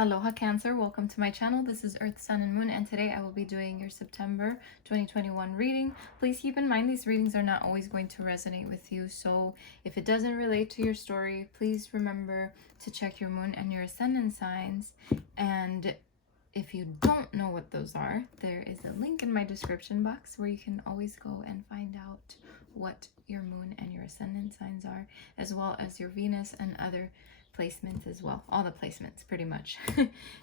Aloha Cancer, welcome to my channel. This is Earth, Sun, and Moon, and today I will be doing your September 2021 reading. Please keep in mind these readings are not always going to resonate with you, so if it doesn't relate to your story, please remember to check your moon and your ascendant signs. And if you don't know what those are, there is a link in my description box where you can always go and find out what your moon and your ascendant signs are, as well as your Venus and other placements as well. All the placements, pretty much.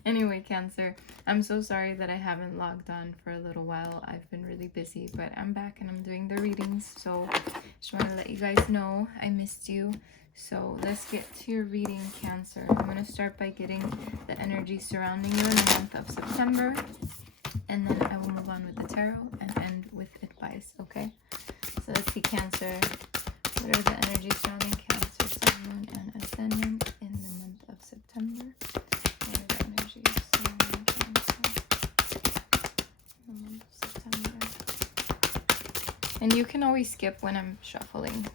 Anyway, Cancer, I'm so sorry that I haven't logged on for a little while. I've been really busy, but I'm back and I'm doing the readings. So just want to let you guys know I missed you. So let's get to your reading, Cancer. I'm going to start by getting the energy surrounding you in the month of September. And then I will move on with the tarot and end with advice, okay? So let's see, Cancer. What are the energies surrounding Cancer, Sun, Moon, and Ascendant in the month of September? What are the energies surrounding Cancer in the month of September? And you can always skip when I'm shuffling.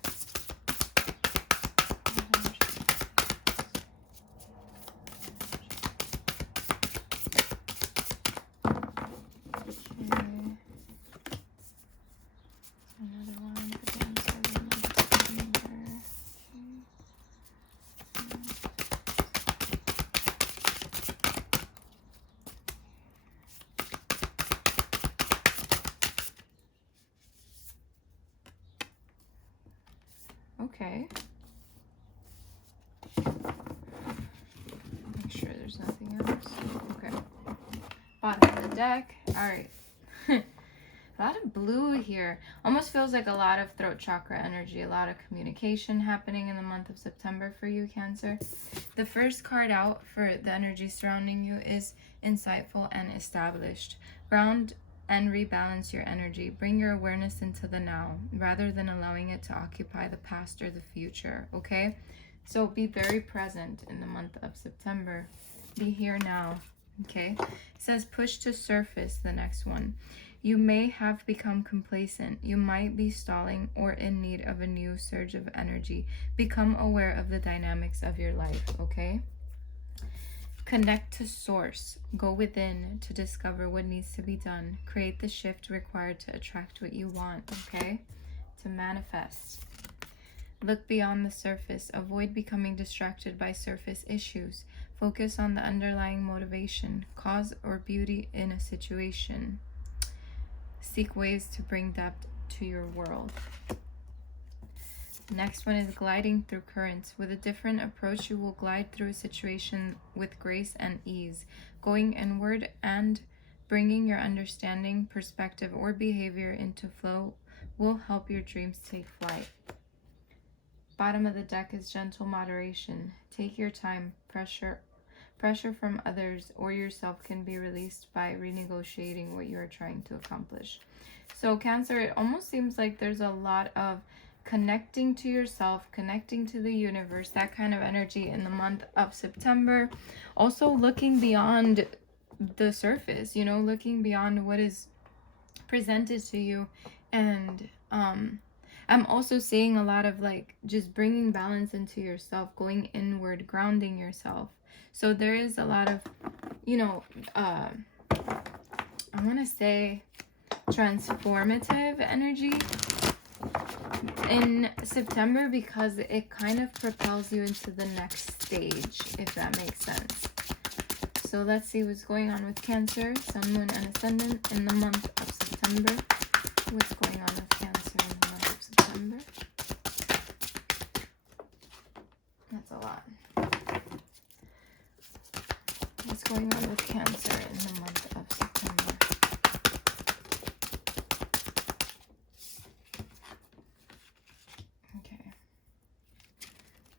Okay. Make sure there's nothing else. Okay. Bottom of the deck. Alright. A lot of blue here. Almost feels like a lot of throat chakra energy. A lot of communication happening in the month of September for you, Cancer. The first card out for the energy surrounding you is insightful and established. Ground and rebalance your energy. Bring your awareness into the now rather than allowing it to occupy the past or the future, okay? So be very present in the month of September. Be here now, okay? It says push to surface, the next one. You may have become complacent. You might be stalling or in need of a new surge of energy. Become aware of the dynamics of your life, okay? Connect to source. Go within to discover what needs to be done. Create the shift required to attract what you want, okay? To manifest. Look beyond the surface. Avoid becoming distracted by surface issues. Focus on the underlying motivation, cause, or beauty in a situation. Seek ways to bring depth to your world. Next one is gliding through currents. With a different approach, you will glide through a situation with grace and ease. Going inward and bringing your understanding, perspective, or behavior into flow will help your dreams take flight. Bottom of the deck is gentle moderation. Take your time. Pressure from others or yourself can be released by renegotiating what you are trying to accomplish. So Cancer, it almost seems like there's a lot of connecting to yourself, connecting to the universe, that kind of energy in the month of September. Also looking beyond the surface, you know, looking beyond what is presented to you. And I'm also seeing a lot of like just bringing balance into yourself, going inward, grounding yourself. So there is a lot of, you know, I want to say transformative energy in September, because it kind of propels you into the next stage, if that makes sense. So let's see what's going on with Cancer, Sun, Moon, and Ascendant in the month of September. What's going on with Cancer in the month of September? That's a lot. What's going on with Cancer in the month of September? Okay.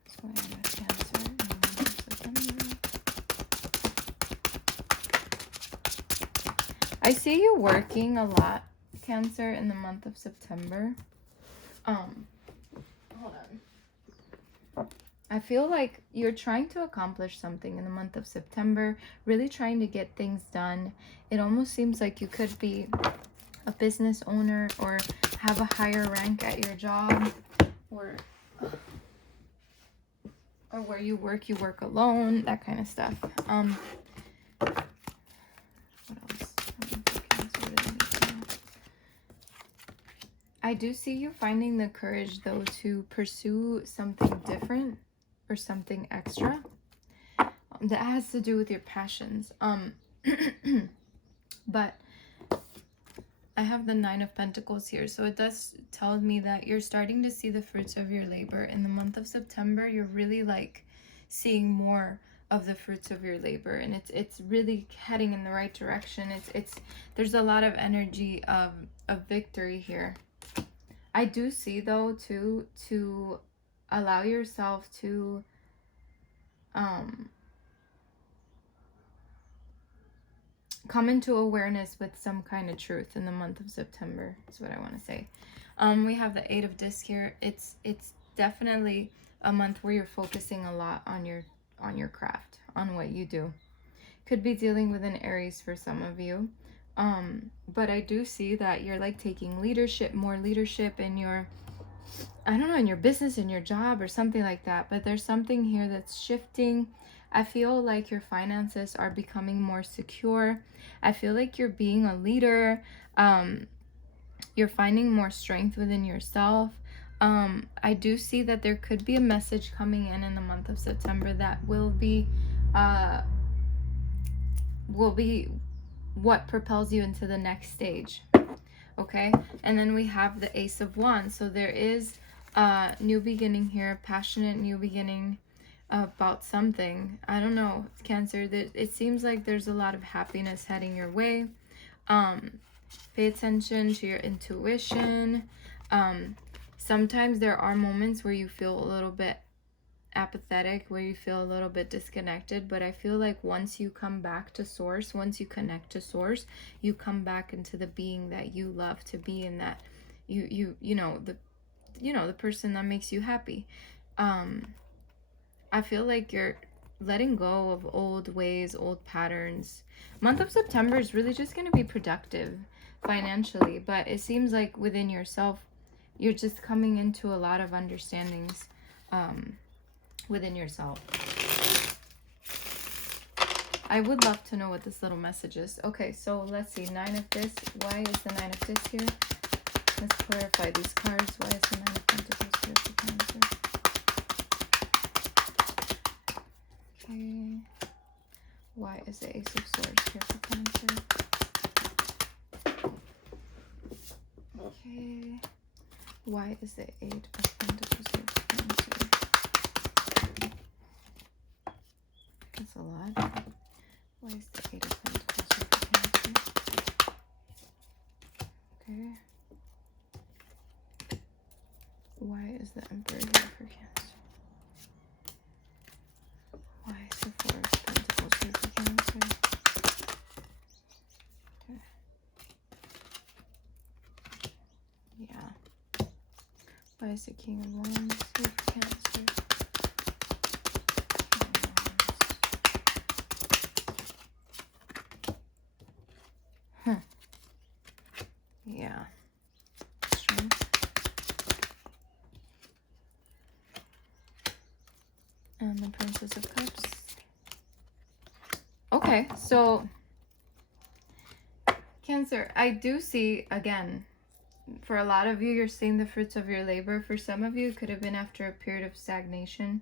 What's going on with Cancer in the month of September? I see you working a lot, Cancer, in the month of September. Hold on. I feel like you're trying to accomplish something in the month of September, really trying to get things done. It almost seems like you could be a business owner or have a higher rank at your job, or or where you work alone, that kind of stuff. What else? I do see you finding the courage, though, to pursue something different or something extra that has to do with your passions. But I have the 9 of Pentacles here, so it does tell me that you're starting to see the fruits of your labor. In the month of September, you're really like seeing more of the fruits of your labor, and it's really heading in the right direction. There's a lot of energy of victory here. I do see, though, too, to allow yourself to come into awareness with some kind of truth in the month of September, is what I want to say. We have the 8 of Discs here. It's definitely a month where you're focusing a lot on your craft, on what you do. Could be dealing with an Aries for some of you. But I do see that you're like taking more leadership in your, I don't know, in your business, in your job or something like that. But there's something here that's shifting. I feel like your finances are becoming more secure. I feel like you're being a leader. You're finding more strength within yourself. I do see that there could be a message coming in the month of September that will be what propels you into the next stage. Okay, and then we have the Ace of Wands. So there is a new beginning here, passionate new beginning about something. I don't know, Cancer. It seems like there's a lot of happiness heading your way. Pay attention to your intuition. Sometimes there are moments where you feel a little bit apathetic, where you feel a little bit disconnected, but I feel like once you come back to source, once you connect to source, you come back into the being that you love to be, and that you know the person that makes you happy. I feel like you're letting go of old ways, old patterns. Month of September is really just going to be productive financially, but it seems like within yourself you're just coming into a lot of understandings within yourself. I would love to know what this little message is. Okay, so let's see. 9 of this. Why is the 9 of this here? Let's clarify these cards. Why is the 9 of Pentacles here for Cancer? Okay. Why is the Ace of Swords here for Cancer? Okay. Why is the 8 of Pentacles here for Cancer? That's a lot. Why is the 8 of Pentacles here for Cancer? Okay. Why is the Emperor here for Cancer? Why is the 4 of Pentacles here for Cancer? Okay. Yeah. Why is the King of Wands here for Cancer? Yeah. Strength. And the Princess of Cups. Okay, so Cancer, I do see, again, for a lot of you, you're seeing the fruits of your labor. For some of you, it could have been after a period of stagnation,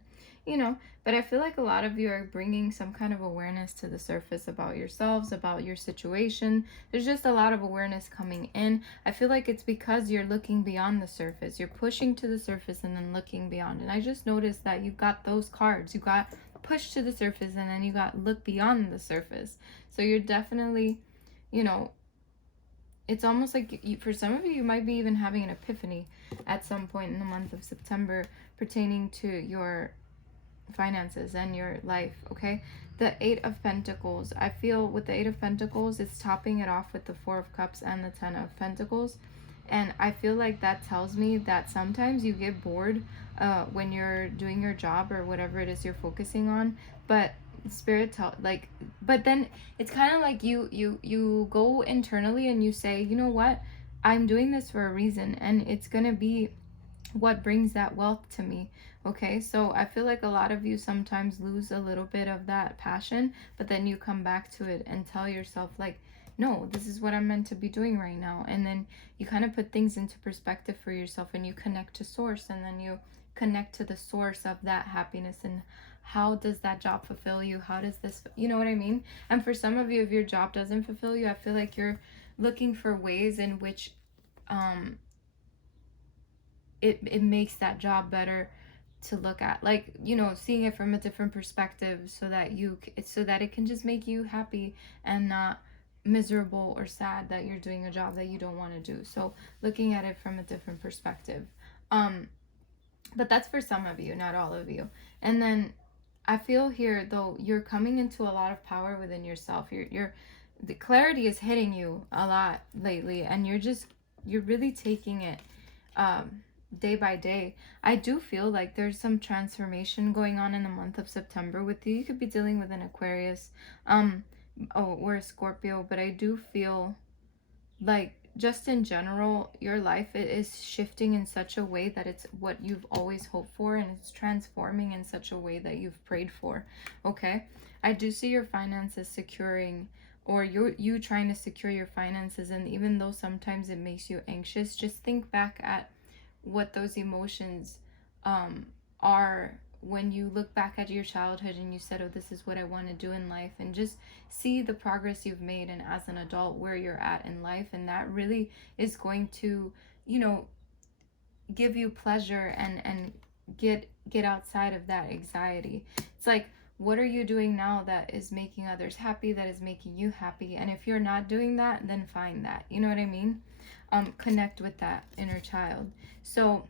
but I feel like a lot of you are bringing some kind of awareness to the surface about yourselves, about your situation. There's just a lot of awareness coming in. I feel like it's because you're looking beyond the surface. You're pushing to the surface and then looking beyond. And I just noticed that you got those cards. You got pushed to the surface and then you got look beyond the surface. So you're definitely, it's almost like for some of you, you might be even having an epiphany at some point in the month of September pertaining to your finances and your life. Okay, the 8 of Pentacles, I feel with the 8 of Pentacles, it's topping it off with the 4 of Cups and the 10 of Pentacles, and I feel like that tells me that sometimes you get bored when you're doing your job or whatever it is you're focusing on, but Spirit but then it's kind of like you go internally and you say, you know what, I'm doing this for a reason, and it's gonna be what brings that wealth to me, Okay, so I feel like a lot of you sometimes lose a little bit of that passion, but then you come back to it and tell yourself, like, no, this is what I'm meant to be doing right now. And then you kind of put things into perspective for yourself and you connect to source, and then you connect to the source of that happiness. And how does that job fulfill you? How does this, you know what I mean? And for some of you, if your job doesn't fulfill you, I feel like you're looking for ways in which um it makes that job better to look at, like, you know, seeing it from a different perspective, so that so that it can just make you happy and not miserable or sad that you're doing a job that you don't want to do. So looking at it from a different perspective. But that's for some of you, not all of you. And then I feel here, though, you're coming into a lot of power within yourself. The clarity is hitting you a lot lately, and you're really taking it day by day. I do feel like there's some transformation going on in the month of September with you. You could be dealing with an Aquarius, or a Scorpio, but I do feel like, just in general, your life, it is shifting in such a way that it's what you've always hoped for, and it's transforming in such a way that you've prayed for. Okay, I do see your finances securing, or you trying to secure your finances. And even though sometimes it makes you anxious, just think back at what those emotions are when you look back at your childhood and you said, oh, this is what I want to do in life, and just see the progress you've made, and as an adult where you're at in life. And that really is going to, you know, give you pleasure and get outside of that anxiety. It's like, what are you doing now that is making others happy, that is making you happy? And if you're not doing that, then find that, you know what I mean? Connect with that inner child. So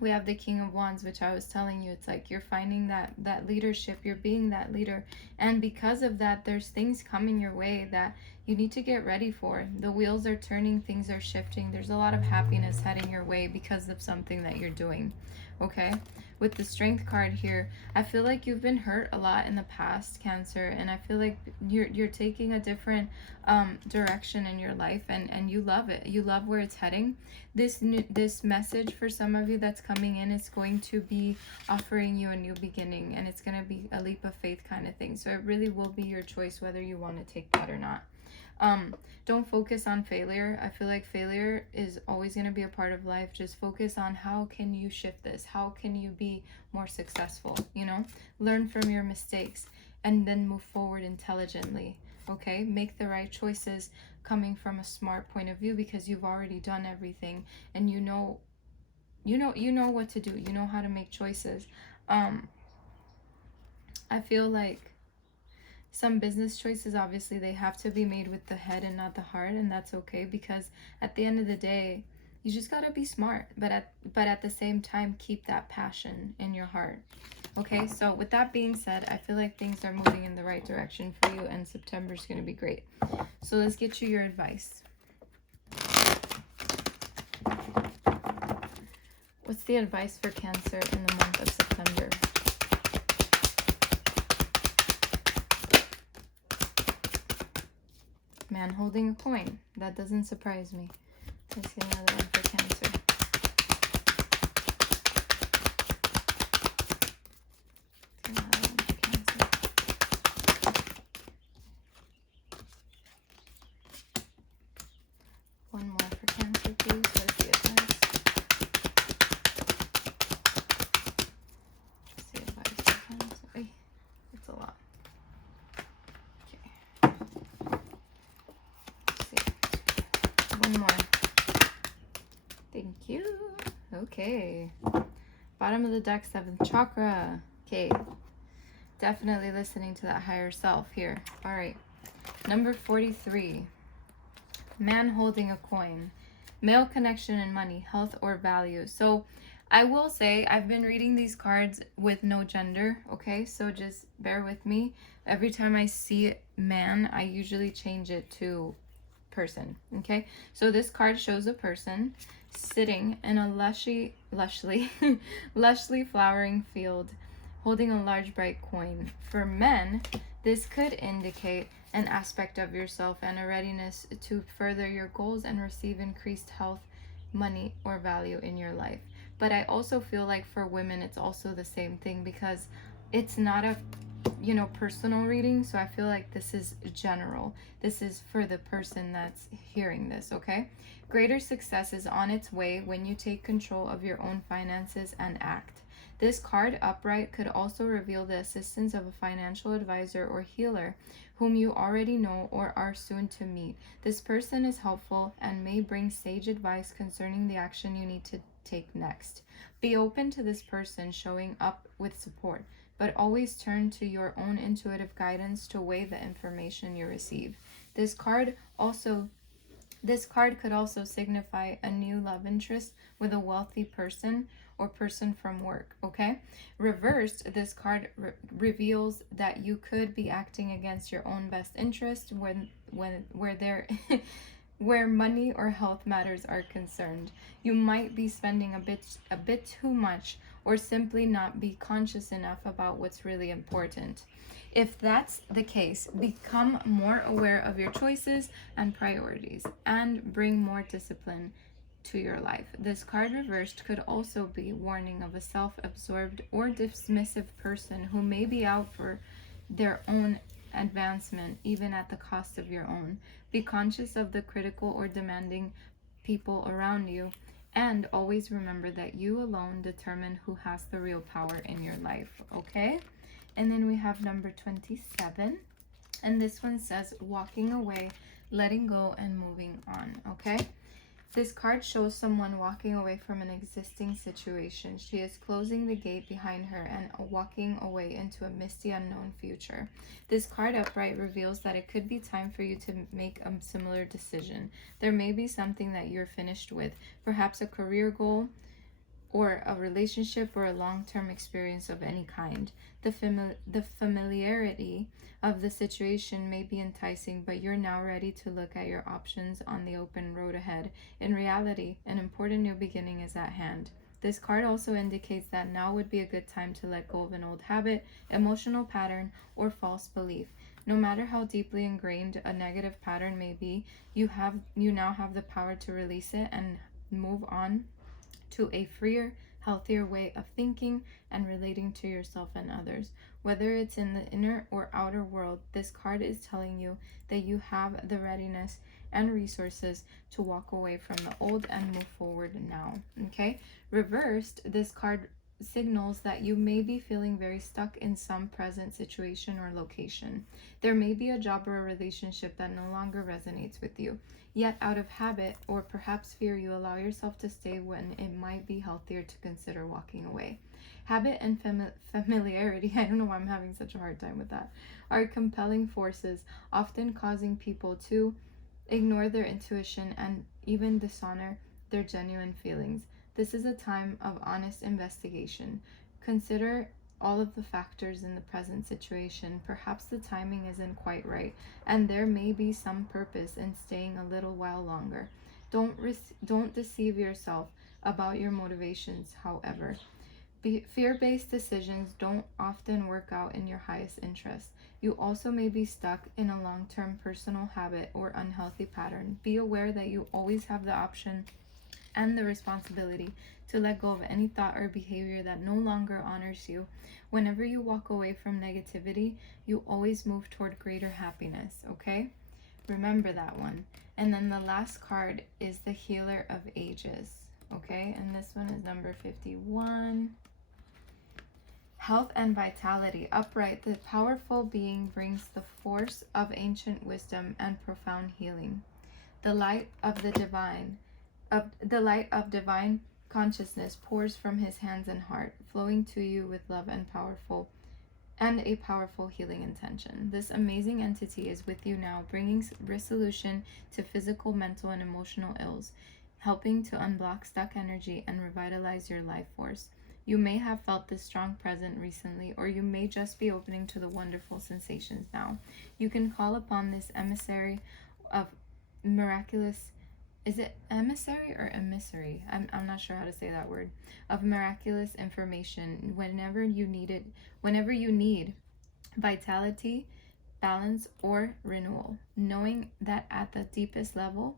we have the King of Wands, which I was telling you, it's like you're finding that leadership, you're being that leader. And because of that, there's things coming your way that you need to get ready for. The wheels are turning, things are shifting. There's a lot of happiness heading your way because of something that you're doing. Okay, with the Strength card here, I feel like you've been hurt a lot in the past, Cancer, and I feel like you're taking a different direction in your life, and you love it. You love where it's heading. This message for some of you that's coming in is going to be offering you a new beginning, and it's going to be a leap of faith kind of thing. So it really will be your choice whether you want to take that or not. Don't focus on failure. I feel like failure is always going to be a part of life. Just focus on how can you shift this? How can you be more successful? You know, learn from your mistakes and then move forward intelligently. Okay, make the right choices coming from a smart point of view, because you've already done everything and you know what to do. You know how to make choices. I feel like some business choices, obviously, they have to be made with the head and not the heart, and that's okay, because at the end of the day, you just gotta be smart, but at the same time, keep that passion in your heart. Okay, so with that being said, I feel like things are moving in the right direction for you, and September's gonna be great. So let's get you your advice. What's the advice for Cancer in the month of September? Man holding a coin. That doesn't surprise me. Let's see another one for Cancer. Another one for Cancer. One more for Cancer, please. What's the advice? What's the advice for Cancer? Ay, it's a lot. One more. Thank you. Okay. Bottom of the deck, 7th chakra. Okay. Definitely listening to that higher self here. All right. Number 43. Man holding a coin. Male connection and money, health or value. So I will say I've been reading these cards with no gender. Okay. So just bear with me. Every time I see man, I usually change it to person. Okay, so this card shows a person sitting in a lushly flowering field holding a large bright coin. For men, this could indicate an aspect of yourself and a readiness to further your goals and receive increased health, money, or value in your life. But I also feel like for women, it's also the same thing, because it's not a, you know, personal reading. So I feel like this is general. This is for the person that's hearing this, okay? Greater success is on its way when you take control of your own finances and act. This card upright could also reveal the assistance of a financial advisor or healer whom you already know or are soon to meet. This person is helpful and may bring sage advice concerning the action you need to take next. Be open to this person showing up with support, but always turn to your own intuitive guidance to weigh the information you receive. This card could also signify a new love interest with a wealthy person or person from work, okay? Reversed, this card reveals that you could be acting against your own best interest where there where money or health matters are concerned. You might be spending a bit too much, or simply not be conscious enough about what's really important. If that's the case, become more aware of your choices and priorities and bring more discipline to your life. This card reversed could also be warning of a self-absorbed or dismissive person who may be out for their own advancement, even at the cost of your own. Be conscious of the critical or demanding people around you, and always remember that you alone determine who has the real power in your life, okay? And then we have number 27, and this one says walking away, letting go, and moving on, okay? This card shows someone walking away from an existing situation. She is closing the gate behind her and walking away into a misty unknown future. This card upright reveals that it could be time for you to make a similar decision. There may be something that you're finished with, perhaps a career goal, or a relationship, or a long-term experience of any kind. The familiarity of the situation may be enticing, but you're now ready to look at your options on the open road ahead. In reality, an important new beginning is at hand. This card also indicates that now would be a good time to let go of an old habit, emotional pattern, or false belief. No matter how deeply ingrained a negative pattern may be, you now have the power to release it and move on to a freer, healthier way of thinking and relating to yourself and others. Whether it's in the inner or outer world, this card is telling you that you have the readiness and resources to walk away from the old and move forward now, okay? Reversed, this card signals that you may be feeling very stuck in some present situation or location. There may be a job or a relationship that no longer resonates with you. Yet out of habit or perhaps fear, you allow yourself to stay when it might be healthier to consider walking away. Habit and familiarity, I don't know why I'm having such a hard time with that, are compelling forces, often causing people to ignore their intuition and even dishonor their genuine feelings. This is a time of honest investigation. Consider all of the factors in the present situation. Perhaps the timing isn't quite right, and there may be some purpose in staying a little while longer. Don't deceive yourself about your motivations, however. Fear-based decisions don't often work out in your highest interest. You also may be stuck in a long-term personal habit or unhealthy pattern. Be aware that you always have the option and the responsibility to let go of any thought or behavior that no longer honors you. Whenever you walk away from negativity, you always move toward greater happiness, okay? Remember that one. And then the last card is the Healer of Ages, okay? And this one is number 51. Health and vitality. Upright, the powerful being brings the force of ancient wisdom and profound healing. The light of divine consciousness pours from his hands and heart, flowing to you with love and a powerful healing intention. This amazing entity is with you now, bringing resolution to physical, mental, and emotional ills, helping to unblock stuck energy and revitalize your life force. You may have felt this strong presence recently, or you may just be opening to the wonderful sensations now. You can call upon this emissary of miraculous, is it emissary or emissary? I'm not sure how to say that word. Of miraculous information whenever you need vitality, balance, or renewal, knowing that at the deepest level,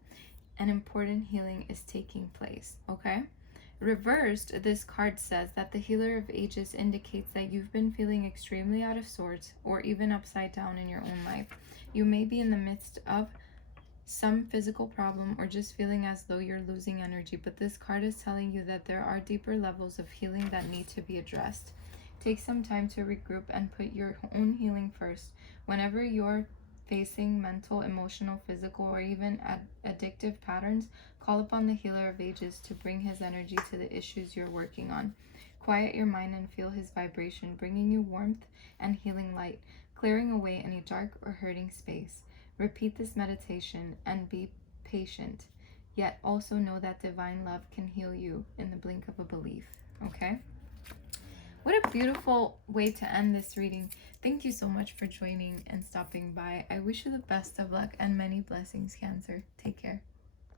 an important healing is taking place, okay? Reversed, this card says that the Healer of Ages indicates that you've been feeling extremely out of sorts or even upside down in your own life. You may be in the midst of some physical problem or just feeling as though you're losing energy, but this card is telling you that there are deeper levels of healing that need to be addressed. Take some time to regroup and put your own healing first. Whenever you're facing mental, emotional, physical, or even addictive patterns, call upon the Healer of Ages to bring his energy to the issues you're working on. Quiet your mind and feel his vibration, bringing you warmth and healing light, clearing away any dark or hurting space. Repeat this meditation and be patient, yet also know that divine love can heal you in the blink of a belief. Okay? What a beautiful way to end this reading. Thank you so much for joining and stopping by. I wish you the best of luck and many blessings, Cancer. Take care.